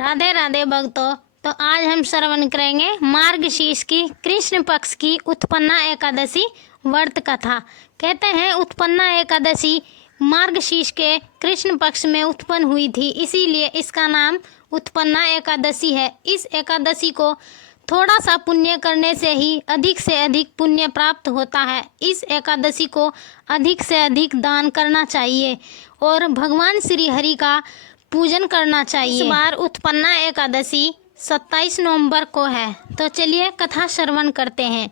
राधे राधे भक्तों। तो आज हम श्रवण करेंगे मार्गशीर्ष की कृष्ण पक्ष की उत्पन्ना एकादशी व्रत कथा। कहते हैं उत्पन्ना एकादशी मार्गशीर्ष के कृष्ण पक्ष में उत्पन्न हुई थी, इसीलिए इसका नाम उत्पन्ना एकादशी है। इस एकादशी को थोड़ा सा पुण्य करने से ही अधिक से अधिक पुण्य प्राप्त होता है। इस एकादशी को अधिक से अधिक दान करना चाहिए और भगवान श्री हरि का पूजन करना चाहिए। इस बार उत्पन्ना एकादशी 27 नवंबर को है। तो चलिए कथा श्रवण करते हैं।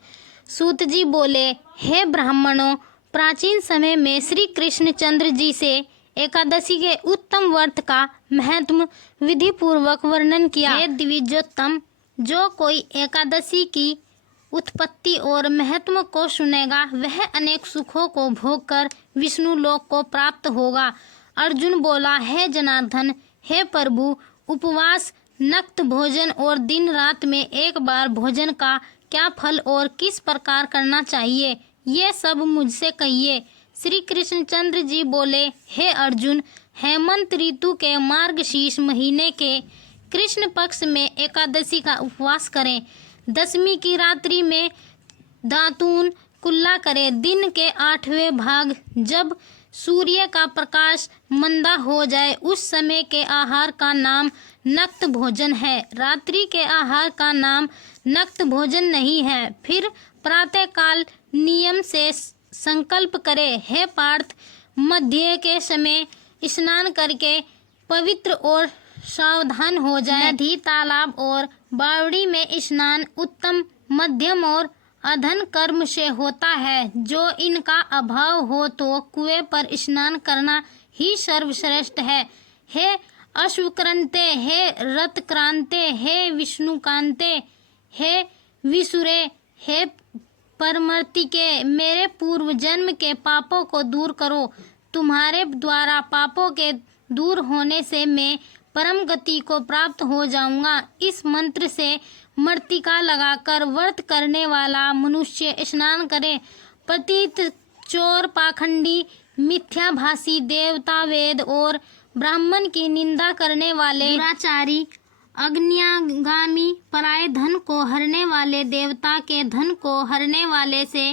सूत जी बोले, हे ब्राह्मणों, प्राचीन समय में श्री कृष्ण चंद्र जी से एकादशी के उत्तम व्रत का महत्व विधि पूर्वक वर्णन किया। हे द्विजोत्तम, जो कोई एकादशी की उत्पत्ति और महत्व को सुनेगा वह अनेक सुखों को भोगकर विष्णु लोक को प्राप्त होगा। अर्जुन बोला, हे जनार्दन, हे प्रभु, उपवास, नक्त भोजन और दिन रात में एक बार भोजन का क्या फल और किस प्रकार करना चाहिए, ये सब मुझसे कहिए। श्री कृष्णचंद्र जी बोले, हे अर्जुन, हेमंत ऋतु के मार्गशीर्ष महीने के कृष्ण पक्ष में एकादशी का उपवास करें। दशमी की रात्रि में दातून कुल्ला करें। दिन के 8वें भाग जब सूर्य का प्रकाश मंदा हो जाए उस समय के आहार का नाम नक्त भोजन है। रात्रि के आहार का नाम नक्त भोजन नहीं है। फिर प्रातः काल नियम से संकल्प करे, हे पार्थ, मध्य के समय स्नान करके पवित्र और सावधान हो जाए। नदी, तालाब और बावड़ी में स्नान उत्तम, मध्यम और अधन कर्म से होता है। जो इनका अभाव हो तो कुएं पर स्नान करना ही सर्वश्रेष्ठ है। हे अश्वक्रांते, हे रथक्रांते, हे विष्णुकांते, हे विसुरे, हे परमर्तिके, मेरे पूर्व जन्म के पापों को दूर करो। तुम्हारे द्वारा पापों के दूर होने से मैं परम गति को प्राप्त हो जाऊंगा। इस मंत्र से मृत्तिका लगाकर व्रत करने वाला मनुष्य स्नान करे। पतित, चोर, पाखंडी, मिथ्याभाषी, देवता, वेद और ब्राह्मण की निंदा करने वाले, दुराचारी, अज्ञागामी, पराये धन को हरने वाले, देवता के धन को हरने वाले से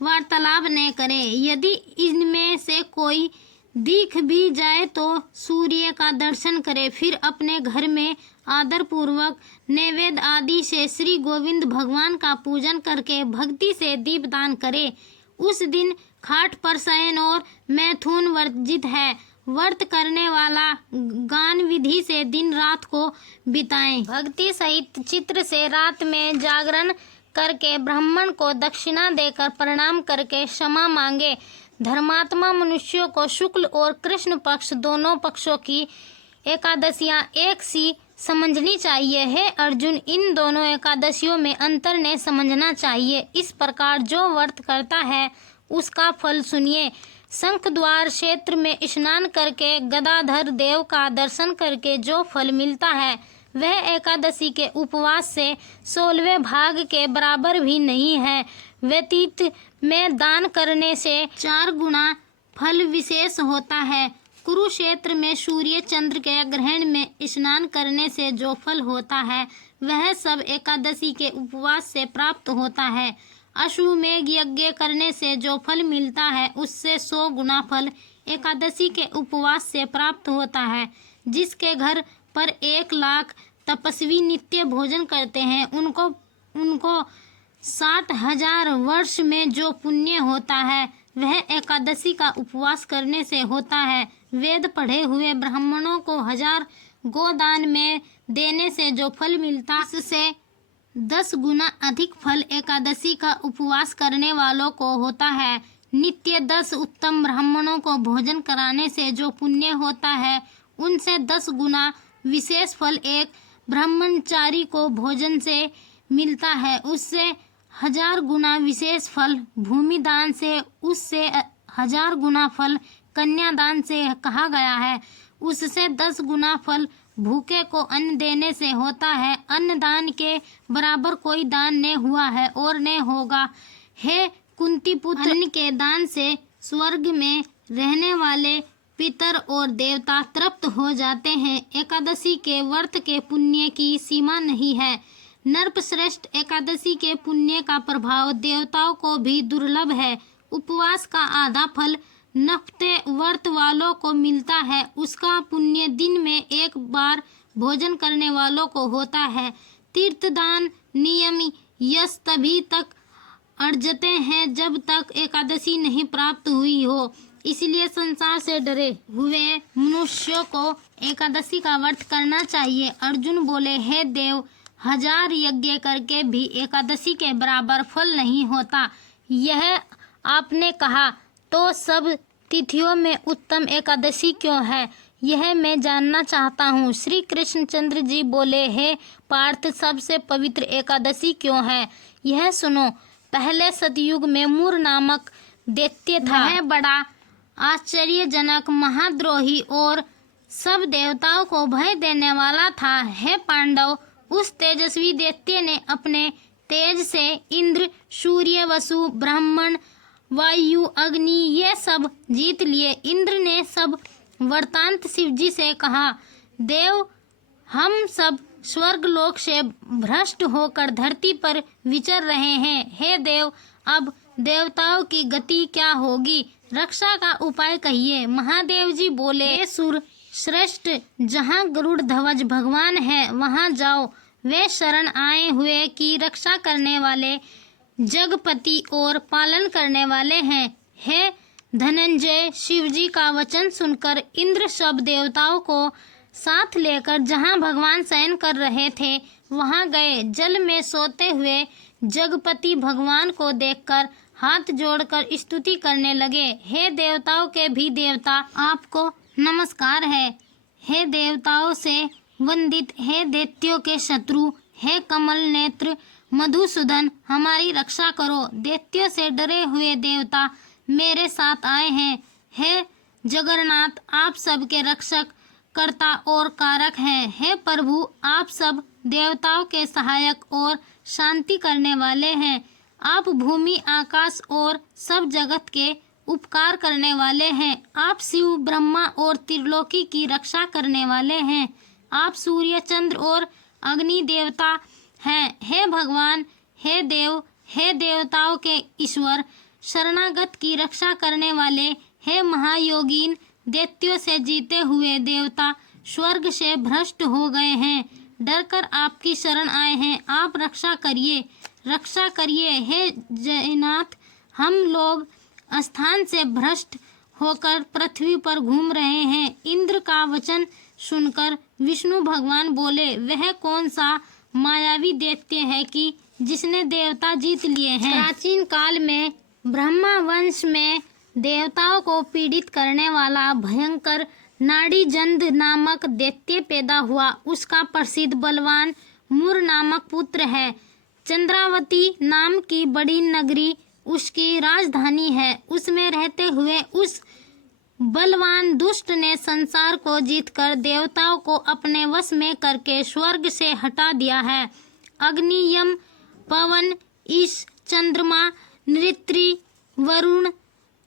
वार्तालाप न करे। यदि इनमें से कोई दिख भी जाए तो सूर्य का दर्शन करे। फिर अपने घर में आदर पूर्वक नैवेद्य आदि से श्री गोविंद भगवान का पूजन करके भक्ति से दीपदान करे। उस दिन खाट पर शयन और मैथुन वर्जित है। व्रत करने वाला गान विधि से दिन रात को बिताएं। भक्ति सहित चित्र से रात में जागरण करके ब्राह्मण को दक्षिणा देकर प्रणाम करके क्षमा मांगे। धर्मात्मा मनुष्यों को शुक्ल और कृष्ण पक्ष दोनों पक्षों की एकादशियां एक सी समझनी चाहिए। है अर्जुन, इन दोनों एकादशियों में अंतर ने समझना चाहिए। इस प्रकार जो व्रत करता है उसका फल सुनिए। शंख द्वार क्षेत्र में स्नान करके गदाधर देव का दर्शन करके जो फल मिलता है वह एकादशी के उपवास से 16वें भाग के बराबर भी नहीं है। व्यतीत में दान करने से 4 गुना फल विशेष होता है। कुरुक्षेत्र में सूर्य चंद्र के ग्रहण में स्नान करने से जो फल होता है वह सब एकादशी के उपवास से प्राप्त होता है। अश्वमेध यज्ञ करने से जो फल मिलता है उससे 100 गुना फल एकादशी के उपवास से प्राप्त होता है। जिसके घर पर 1 लाख तपस्वी नित्य भोजन करते हैं उनको 60,000 वर्ष में जो पुण्य होता है वह एकादशी का उपवास करने से होता है। वेद पढ़े हुए ब्राह्मणों को 1000 गोदान में देने से जो फल मिलता है उससे 10 गुना अधिक फल एकादशी का उपवास करने वालों को होता है। नित्य 10 उत्तम ब्राह्मणों को भोजन कराने से जो पुण्य होता है उनसे 10 गुना विशेष फल एक ब्रह्मचारी को भोजन से मिलता है। उससे 1000 गुना विशेष फल भूमि दान से, उससे 1000 गुना फल कन्यादान से कहा गया है। उससे 10 गुना फल भूखे को अन्न देने से होता है। अन्न दान के बराबर कोई दान न हुआ है और न होगा। हे कुंती पुत्र, अन्न के दान से स्वर्ग में रहने वाले पितर और देवता तृप्त हो जाते हैं। एकादशी के व्रत के पुण्य की सीमा नहीं है। नरपश्रेष्ठ एकादशी के पुण्य का प्रभाव देवताओं को भी दुर्लभ है। उपवास का आधा फल नफ्ते व्रत वालों को मिलता है। उसका पुण्य दिन में एक बार भोजन करने वालों को होता है। तीर्थदान नियम यश तभी तक अर्जते हैं जब तक एकादशी नहीं प्राप्त हुई हो। इसलिए संसार से डरे हुए मनुष्यों को एकादशी का व्रत करना चाहिए। अर्जुन बोले, हे देव, 1000 यज्ञ करके भी एकादशी के बराबर फल नहीं होता। यह आपने कहा तो सब तिथियों में उत्तम एकादशी क्यों है, यह मैं जानना चाहता हूँ। श्री कृष्णचंद्र जी बोले, हे पार्थ, सबसे पवित्र एकादशी क्यों है, यह सुनो। पहले सतयुग में मूर नामक दैत्य था। वह बड़ा आश्चर्यजनक, महाद्रोही और सब देवताओं को भय देने वाला था। हे पांडव, उस तेजस्वी दैत्य ने अपने तेज से इंद्र, सूर्य, वसु, ब्राह्मण, वायु, अग्नि ये सब जीत लिए। इंद्र ने सब वृतांत शिवजी से कहा, देव, हम सब स्वर्गलोक से भ्रष्ट होकर धरती पर विचर रहे हैं। हे देव, अब देवताओं की गति क्या होगी, रक्षा का उपाय कहिए। महादेव जी बोले, हे सुर श्रेष्ठ, जहाँ गरुड़ ध्वज भगवान है वहाँ जाओ। वे शरण आए हुए की रक्षा करने वाले, जगपति और पालन करने वाले हैं। हे धनंजय, शिवजी का वचन सुनकर इंद्र सब देवताओं को साथ लेकर जहाँ भगवान शयन कर रहे थे वहाँ गए। जल में सोते हुए जगपति भगवान को देखकर हाथ जोड़कर स्तुति करने लगे। हे देवताओं के भी देवता, आपको नमस्कार है। हे देवताओं से वंदित, हे दैत्यों के शत्रु, हे कमल नेत्र मधुसूदन, हमारी रक्षा करो। दैत्यों से डरे हुए देवता मेरे साथ आए हैं। हे जगन्नाथ, आप सबके रक्षक, कर्ता और कारक हैं। हे प्रभु, आप सब देवताओं के सहायक और शांति करने वाले हैं। आप भूमि, आकाश और सब जगत के उपकार करने वाले हैं। आप शिव, ब्रह्मा और त्रिलोकी की रक्षा करने वाले हैं। आप सूर्य, चंद्र और अग्नि देवता हैं। हे भगवान, हे देव, हे देवताओं के ईश्वर, शरणागत की रक्षा करने वाले, हे महायोगीन, दैत्यों से जीते हुए देवता स्वर्ग से भ्रष्ट हो गए हैं, डरकर आपकी शरण आए हैं। आप रक्षा करिए, रक्षा करिए। हे जयनाथ, हम लोग स्थान से भ्रष्ट होकर पृथ्वी पर घूम रहे हैं। इंद्र का वचन सुनकर विष्णु भगवान बोले, वह कौन सा मायावी दैत्य है कि जिसने देवता जीत लिए हैं। प्राचीन काल में ब्रह्मा वंश में देवताओं को पीड़ित करने वाला भयंकर नाड़ीजंद नामक दैत्य पैदा हुआ। उसका प्रसिद्ध बलवान मूर नामक पुत्र है। चंद्रावती नाम की बड़ी नगरी उसकी राजधानी है। उसमें रहते हुए उस बलवान दुष्ट ने संसार को जीतकर देवताओं को अपने वश में करके स्वर्ग से हटा दिया है। अग्नि, यम, पवन, ईश, चंद्रमा, नृत्री, वरुण,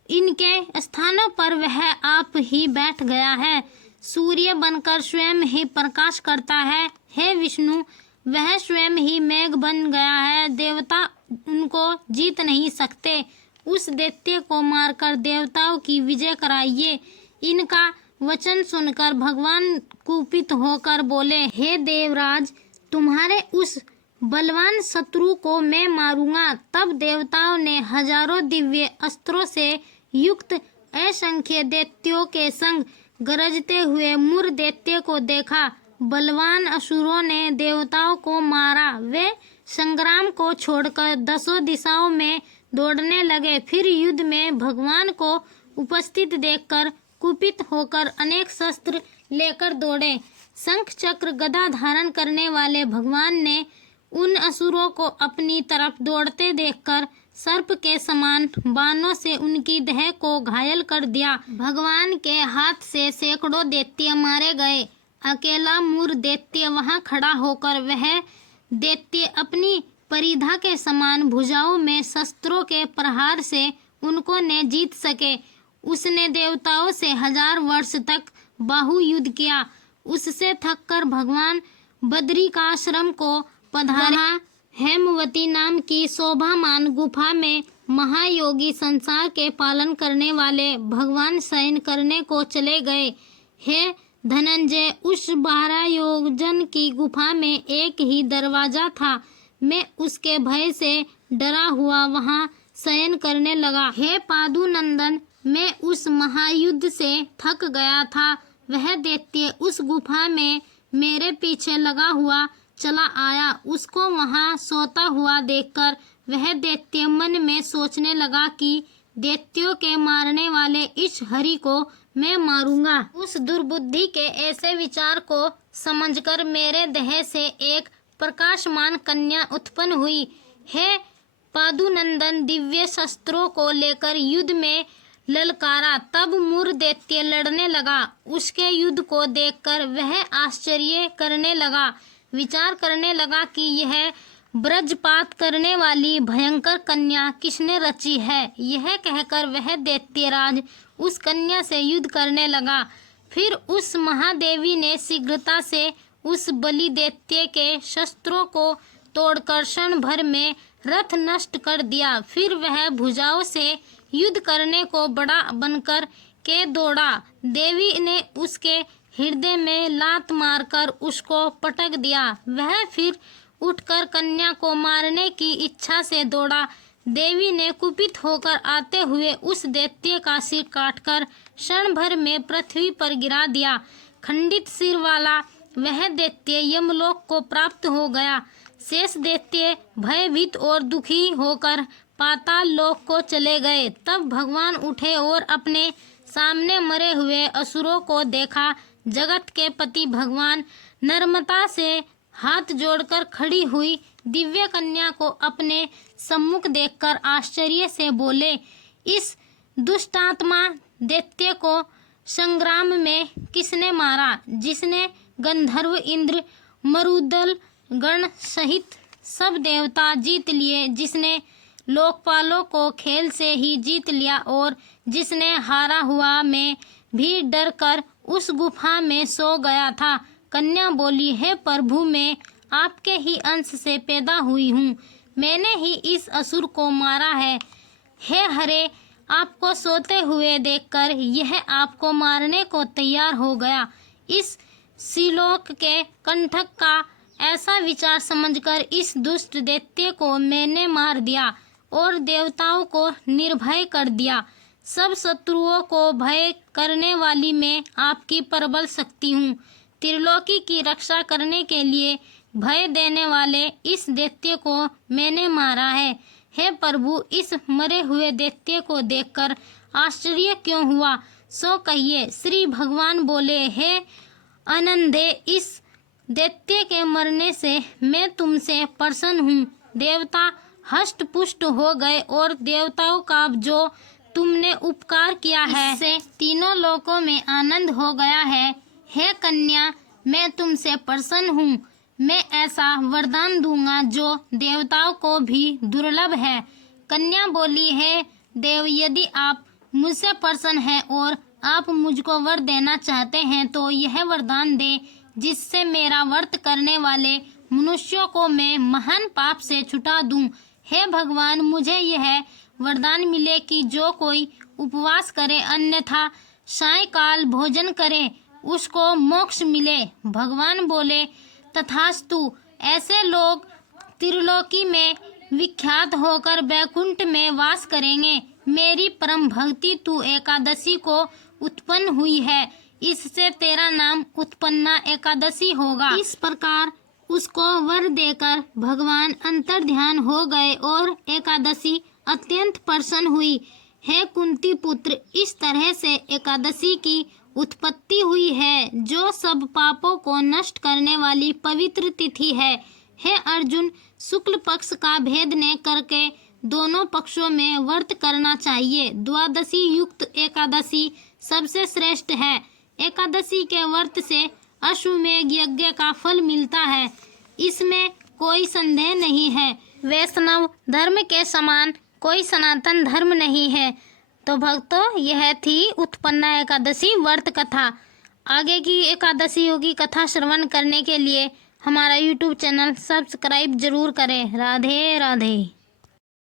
इनके स्थानों पर वह आप ही बैठ गया है। सूर्य बनकर स्वयं ही प्रकाश करता है। हे विष्णु, वह स्वयं ही मेघ बन गया है। देवता उनको जीत नहीं सकते। उस दैत्य को मारकर देवताओं की विजय कराइए। इनका वचन सुनकर भगवान कुपित होकर बोले, हे देवराज, तुम्हारे उस बलवान शत्रु को मैं मारूंगा। तब देवताओं ने हजारों दिव्य अस्त्रों से युक्त असंख्य दैत्यों के संग गरजते हुए मूर दैत्य को देखा। बलवान असुरों ने देवताओं को मारा। वे संग्राम को छोड़कर दसों दिशाओं में दौड़ने लगे। फिर युद्ध में भगवान को उपस्थित देखकर कुपित होकर अनेक शस्त्र लेकर दौड़े। शंख, चक्र, गदा धारण करने वाले भगवान ने उन असुरों को अपनी तरफ दौड़ते देखकर सर्प के समान बाणों से उनकी देह को घायल कर दिया। भगवान के हाथ से सैकड़ों दैत्य मारे गए। अकेला मूर दैत्य वहां खड़ा होकर वह दैत्य अपनी परिधा के समान भुजाओं में शस्त्रों के प्रहार से उनको न जीत सके। उसने देवताओं से 1000 वर्ष तक बाहुयुद्ध किया। उससे थककर भगवान बद्रिकाश्रम को पधारा। हेमवती नाम की शोभामान गुफा में महायोगी संसार के पालन करने वाले भगवान शयन करने को चले गए। हे धनंजय, उस 12 योजन की गुफा में एक ही दरवाजा था। मैं उसके भय से डरा हुआ वहां शयन करने लगा। हे पादुनंदन, मैं उस महायुद्ध से थक गया था। वह दैत्य उस गुफा में मेरे पीछे लगा हुआ चला आया। उसको वहां सोता हुआ देखकर वह दैत्य मन में सोचने लगा कि दैत्यों के मारने वाले इस हरि को मैं मारूंगा। उस दुर्बुद्धि के ऐसे विचार को समझकर मेरे देह से एक प्रकाशमान कन्या उत्पन्न हुई। हे पादुनंदन, दिव्य शस्त्रों को लेकर युद्ध में ललकारा। तब मूर दैत्य लड़ने लगा। उसके युद्ध को देखकर वह आश्चर्य करने लगा, विचार करने लगा कि यह ब्रजपात करने वाली भयंकर कन्या किसने रची है। यह कहकर वह दैत्यराज उस कन्या से युद्ध करने लगा। फिर उस महादेवी ने शीघ्रता से उस बलि दैत्य के शस्त्रों को तोड़कर क्षण भर में रथ नष्ट कर दिया। फिर वह भुजाओं से युद्ध करने को बड़ा बनकर के दौड़ा। देवी ने उसके हृदय में लात मारकर उसको पटक दिया। वह फिर उठकर कन्या को मारने की इच्छा से दौड़ा। देवी ने कुपित होकर आते हुए उस दैत्य का सिर काटकर क्षण भर में पृथ्वी पर गिरा दिया। खंडित सिर वाला वह दैत्य यमलोक को प्राप्त हो गया। शेष दैत्य भयभीत और दुखी होकर पाताल लोक को चले गए। तब भगवान उठे और अपने सामने मरे हुए असुरों को देखा। जगत के पति भगवान नम्रता से हाथ जोड़कर खड़ी हुई दिव्य कन्या को अपने सम्मुख देखकर आश्चर्य से बोले, इस दुष्टात्मा दैत्य को संग्राम में किसने मारा, जिसने गंधर्व इंद्र मरुदल गण सहित सब देवता जीत लिए, जिसने लोकपालों को खेल से ही जीत लिया और जिसने हारा हुआ में भी डर कर उस गुफा में सो गया था। कन्या बोली, हे प्रभु, मैं आपके ही अंश से पैदा हुई हूँ। मैंने ही इस असुर को मारा है। हे हरे, आपको सोते हुए देखकर यह आपको मारने को तैयार हो गया। इस सिलोक के कंठक का ऐसा विचार समझकर इस दुष्ट दैत्य को मैंने मार दिया और देवताओं को निर्भय कर दिया। सब शत्रुओं को भय करने वाली मैं आपकी प्रबल शक्ति हूँ। त्रिलोकी की रक्षा करने के लिए भय देने वाले इस दैत्य को मैंने मारा है। हे प्रभु, इस मरे हुए दैत्य को देखकर आश्चर्य क्यों हुआ, सो कहिए। श्री भगवान बोले, हे अनंदे, इस दैत्य के मरने से मैं तुमसे प्रसन्न हूँ। देवता हष्ट पुष्ट हो गए और देवताओं का जो तुमने उपकार किया है इससे तीनों लोकों में आनंद हो गया है। हे कन्या, मैं तुमसे प्रसन्न हूँ। मैं ऐसा वरदान दूंगा जो देवताओं को भी दुर्लभ है। कन्या बोली, हे देव, यदि आप मुझसे प्रसन्न हैं और आप मुझको वर देना चाहते हैं तो यह वरदान दे, जिससे मेरा व्रत करने वाले मनुष्यों को मैं महान पाप से छुटा दूं। हे भगवान, मुझे यह वरदान मिले कि जो कोई उपवास करे अन्यथा सायंकाल भोजन करे, उसको मोक्ष मिले। भगवान बोले, तथास्तु। ऐसे लोग त्रिलोकी में विख्यात होकर वैकुंठ में वास करेंगे। मेरी परम भक्ति तू एकादशी को उत्पन्न हुई है, इससे तेरा नाम उत्पन्ना एकादशी होगा। इस प्रकार उसको वर देकर भगवान अंतर्ध्यान हो गए और एकादशी अत्यंत प्रसन्न हुई। हे कुंती पुत्र, इस तरह से एकादशी की उत्पत्ति हुई है, जो सब पापों को नष्ट करने वाली पवित्र तिथि है। हे अर्जुन, शुक्ल पक्ष का भेद न करके दोनों पक्षों में व्रत करना चाहिए। द्वादशी युक्त एकादशी सबसे श्रेष्ठ है। एकादशी के व्रत से अश्वमेध यज्ञ का फल मिलता है, इसमें कोई संदेह नहीं है। वैष्णव धर्म के समान कोई सनातन धर्म नहीं है। तो भक्तों यह थी उत्पन्ना एकादशी व्रत कथा। आगे की एकादशियों की कथा श्रवण करने के लिए हमारा YouTube चैनल सब्सक्राइब जरूर करें। राधे राधे।